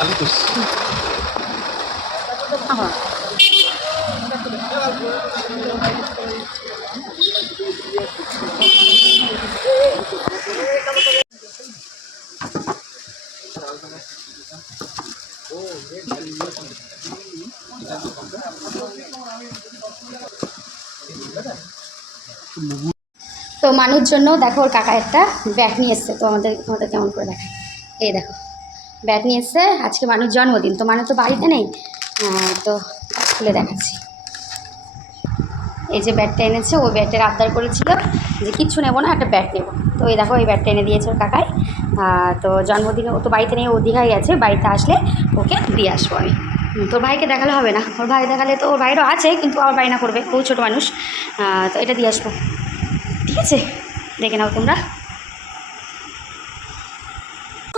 তো মানুষ জন্য দেখো ওর কাকা একটা ব্যাট নিয়ে এসছে। তো আমাদের আমাদের কেমন করে দেখায়। এই দেখো। ব্যাট নিয়ে এসছে আজকে মানুষ জন্মদিন, তো মানুষ তো বাড়িতে নেই। তো খুলে দেখাচ্ছি। এই যে ব্যাটটা এনেছে ও ব্যাটের আবদার করেছিল যে কিচ্ছু নেব না, একটা ব্যাট নেব। তো এই দেখো, এই ব্যাটটা এনে দিয়েছে ওর কাকাই। তো জন্মদিনে ও তো বাড়িতে নেই, ও দীঘায় গেছে বাড়িতে আসলে ওকে দিয়ে আসব আমি। তোর ভাইকে দেখালে হবে না। ওর ভাই দেখালে তো ওর ভাইরও আছে, কিন্তু আবার বায়না করবে ও ছোটো মানুষ। তো এটা দিয়ে আসব। ঠিক আছে? দেখে নাও তোমরা।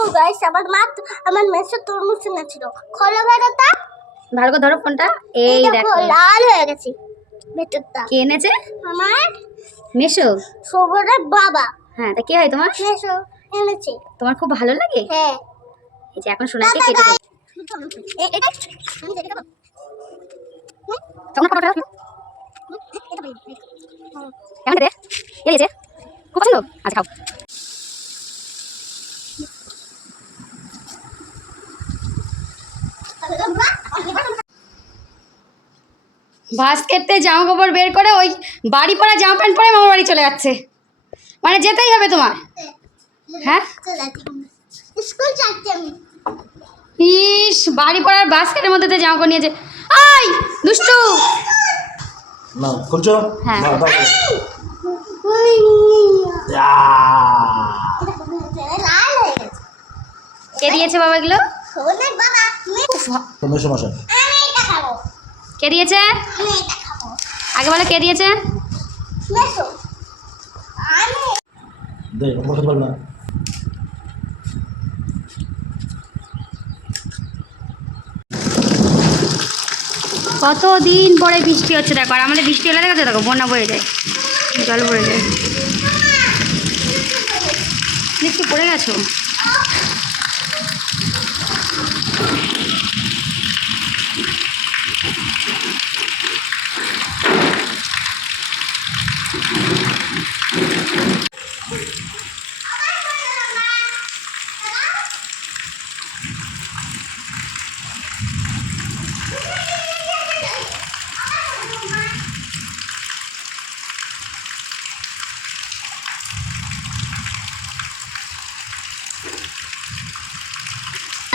তো গাইস আমার মা আমার মেসে তরমুজ এনেছিল। খোলো ভালো করে ধরো ফোনটা? এই দেখো লাল হয়ে গেছে ভেতরটা। কে এনেছে? আমার মেশো সবরের বাবা। হ্যাঁ তা কে হয় তোমার? মেসো এনেছে। তোমার খুব ভালো লাগে? হ্যাঁ। এই যে এখন সোনাকে কেটে দেবো। তোমার বলি। হুম। কেমন খেতে কে খুব পছন্দ আচ্ছা খাও। বাস্কেটতে জামা কাপড় বের করে ওই বাড়ি পরা জামা প্যান্ট পরে মামার বাড়ি চলে যাচ্ছে। মানে যেতেই হবে তোমার। হ্যাঁ? স্কুল যাচ্ছি আমি। ইস বাড়ি পড়ার বাস্কেটের মধ্যে দিয়ে জামা কাপড় নিয়েছে আই দুষ্টু! না খুলছো? হ্যাঁ। কে দিয়েছে বাবা এগুলো সোনার বাবা। মশাই কে দিয়েছে? আগে বলো কে দিয়েছে? না। কতদিন পরে বৃষ্টি হচ্ছে দেখো আর আমাদের বৃষ্টি হলে দেখো দেখো বন্যা বয়ে যায় জল পড়ে যায়। বৃষ্টি পড়ে গেছো?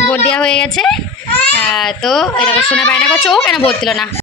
ভোট দেওয়া হয়ে গেছে। তো এরকম শোনা বায়না করছে। ও কেন ভোট দিল না?